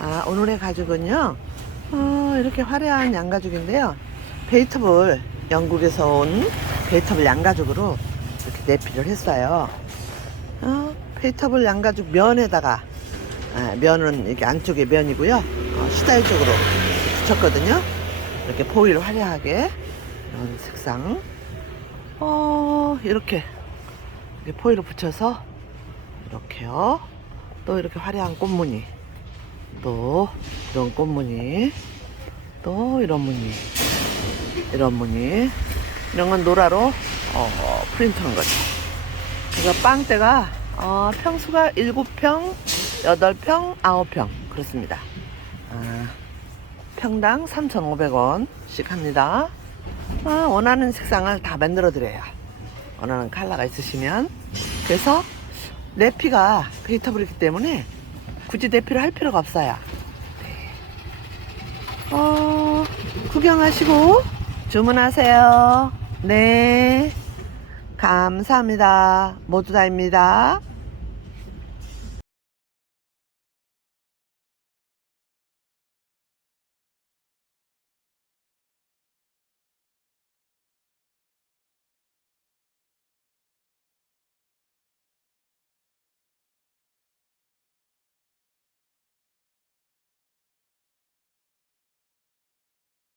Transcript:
아, 오늘의 가죽은요, 어, 이렇게 화려한 양가죽인데요. 베이터블, 영국에서 온 베이터블 양가죽으로 이렇게 내피를 했어요. 어, 베이터블 양가죽 면에다가, 아, 면은 이렇게 안쪽에 면이고요. 어, 시다일쪽으로 붙였거든요. 이렇게 포일 화려하게, 이런 색상. 어, 이렇게, 이렇게 포일을 붙여서, 이렇게요. 또 이렇게 화려한 꽃무늬. 또 이런 꽃무늬 또 이런 무늬 이런 무늬. 이런 건 노라로 어, 프린트한 거죠. 그래서 빵대가 어, 평수가 7평 8평 9평. 그렇습니다. 아, 평당 3,500원씩 합니다. 아, 원하는 색상을 다 만들어 드려요. 원하는 컬러가 있으시면. 그래서 내 피가 베이터블이기 때문에 굳이 내피를 할 필요가 없어요. 네. 어, 구경하시고 주문하세요. 네. 감사합니다. 모두 다입니다.